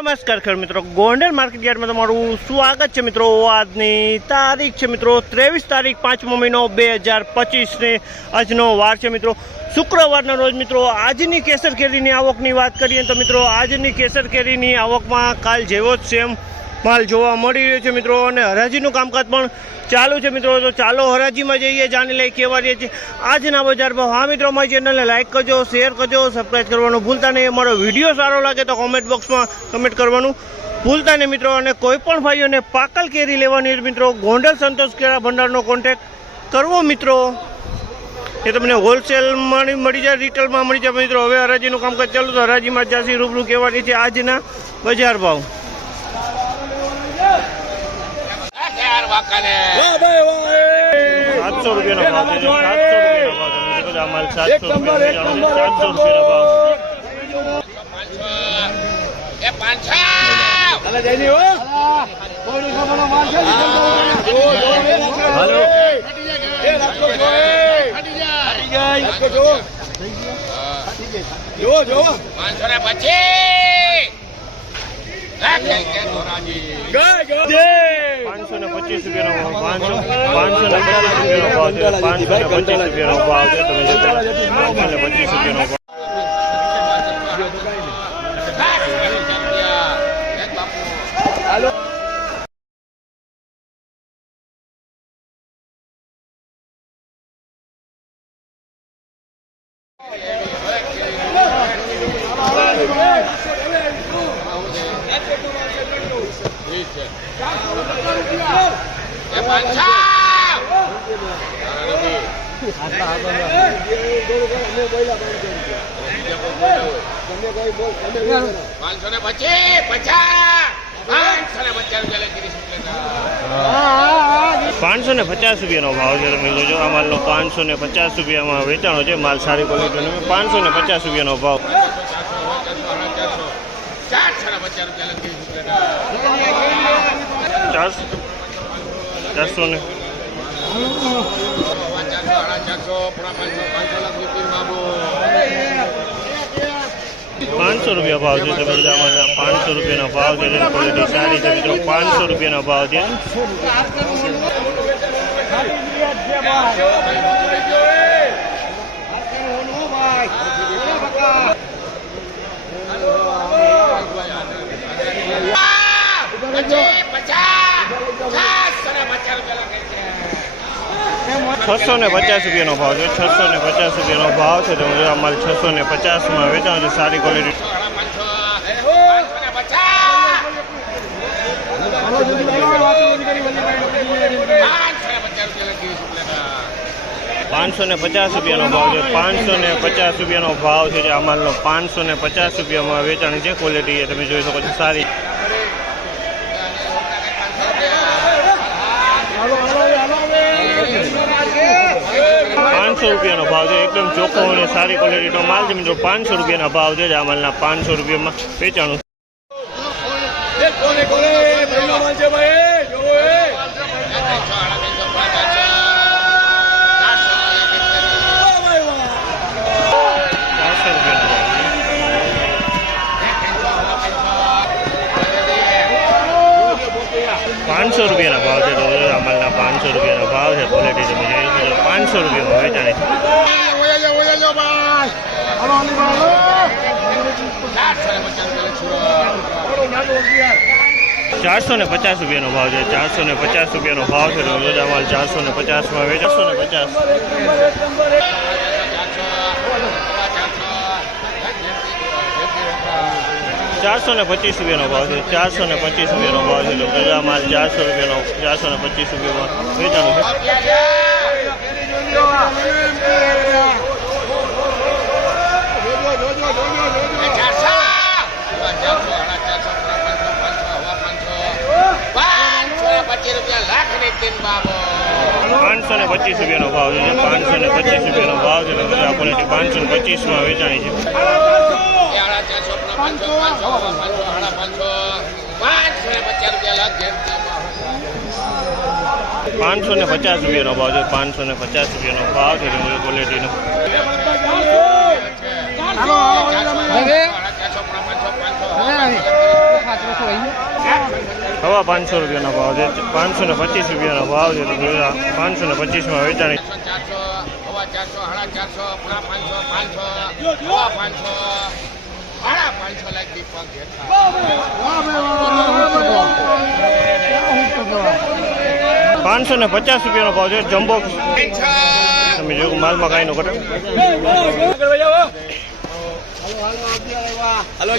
નમસ્કાર ખેડૂત મિત્રો. ગોંડલ માર્કેટ યાર્ડમાં તમારું સ્વાગત છે મિત્રો. આજની તારીખ છે મિત્રો ત્રેવીસ તારીખ પાંચમો મહિનો બે હજાર પચીસને આજનો વાર છે મિત્રો. શુક્રવારના રોજ મિત્રો આજની કેસર કેરીની આવકની વાત કરીએ તો મિત્રો આજની કેસર કેરીની આવકમાં કાલ જેવો જ સેમ માલ જોવા મળી રહ્યો છે મિત્રો અને હરાજીનું કામકાજ પણ ચાલુ છે મિત્રો. તો ચાલો હરાજીમાં જઈએ, જાણી લઈએ કેવા રહે છે. આજના બજાર ભાવ. હા મિત્રો મારી ચેનલને લાઇક કરજો શેર કરજો સબસ્ક્રાઈબ કરવાનું ભૂલતા નહીં. અમારો વીડિયો સારો લાગે તો કોમેન્ટ બોક્સમાં કમેન્ટ કરવાનું ભૂલતા નહીં મિત્રો. અને કોઈ પણ ભાઈઓને પાકલ કેરી લેવાની મિત્રો, ગોંડલ સંતોષ કેળા ભંડારનો કોન્ટેક્ટ કરવો મિત્રો. એ તમને હોલસેલમાં મળી જાય રિટેલમાં મળી જાય મિત્રો. હવે હરાજીનું કામકાજ ચાલુ તો હરાજીમાં જાસી રૂબરૂ કહેવાની છે આજના બજાર ભાવ. સાતસો રૂપિયાનો ભાવ છે સાતસો રૂપિયાનો ભાવ સાતસો રૂપિયાનો ભાવ એ પાંચસો હાલો પાંચસો ને પચીસ પાંચસો ને પચીસ રૂપિયાનો પાંચસો ને પચાસ રૂપિયાનો ભાવ છે તમે જોજો આ માલનો પાંચસો ને પચાસ રૂપિયામાં વેચાણો છે, માલ સારી ક્વોલિટીનો પાંચસો ને પચાસ રૂપિયાનો ભાવ ચારસો ને પચાસ રૂપિયા લઈ ત્રીસ રૂપિયા ચારસો ચારસો ને ચારસો સાડા ચારસો પોણા પાંચસો પાંચસો લાખ રૂપિયા ને પાંચસો રૂપિયા ભાવ છે તમે પાંચસો રૂપિયાનો ભાવ છે જેની ક્વોલિટી સારી છે. પાંચસો રૂપિયાનો ભાવ છે પચીસ પચાસ ચારસો ને પચાસ રૂપિયા લખે છે છસો ને પચાસ રૂપિયાનો ભાવ છે. છસો ને પચાસ રૂપિયાનો ભાવ છે. તો આ માલ છસો ને પચાસમાં વેચાણ છે, સારી ક્વોલિટી પાંચસો ને પચાસ રૂપિયાનો ભાવ છે. પાંચસો ને પચાસ રૂપિયાનો ભાવ છે. જે અમારનો પાંચસો ને પચાસ રૂપિયામાં વેચાણ છે. ક્વોલિટી એ તમે જોઈ શકો છો. સારી. પાંચસો રૂપિયાનો ભાવ છે. એકદમ ચોખ્ખો અને સારી ક્વોલિટીનો માલ છે. મિત્રો, પાંચસો રૂપિયાના ભાવ છે. આ માલના પાંચસો રૂપિયામાં વેચાણું. પાંચસો રૂપિયાના ભાવ છે તો આ માલના પાંચસો રૂપિયાનો ભાવ છે ક્વોલિટી તમે પાંચસો રૂપિયામાં વેચાણી ચારસો ને પચાસ રૂપિયાનો ભાવ છે, ચારસો ને પચાસ રૂપિયાનો ભાવ છે તો અમારે ચારસો ને પચાસમાં વેચાસો ને પચાસ. ચારસો ને પચીસ રૂપિયાનો ભાવ છે. ચારસો ને પચીસ રૂપિયાનો ભાવ છે. તો બધા માલ ચારસો રૂપિયાનો, ચારસો ને પચીસ રૂપિયામાં વેચાણું છે. પચીસની પાંચસો રૂપિયાનો ભાવ છે. પાંચસો ને પચીસ રૂપિયાનો ભાવ છે. તો બધા પાંચસો ને પચીસમાં વેચાણી છે. પાંચસો. સાડા પાંચસો પાંચસો ને પચાસ રૂપિયા લાખ પાંચસો ને પચાસ રૂપિયાનો ભાવ છે પાંચસો ને પચાસ રૂપિયાનો ભાવ છે ક્વોલિટીનો ચારસો પાંચસો રૂપિયાનો ભાવ છે પાંચસો ને પચીસ રૂપિયાનો ભાવ છે પાંચસો ને પચીસમાં વેચાણી. ચારસો હવા ચારસો સાડા ચારસો પોણા પાંચસો પાંચસો હવા પાંચસો. સાડા પાંચસો લાખ દીપક પાંચસો ને પચાસ રૂપિયાનો ભાવ છે જમ્બો તમે જો માલમાં કાંઈ નો ઘટે? હલો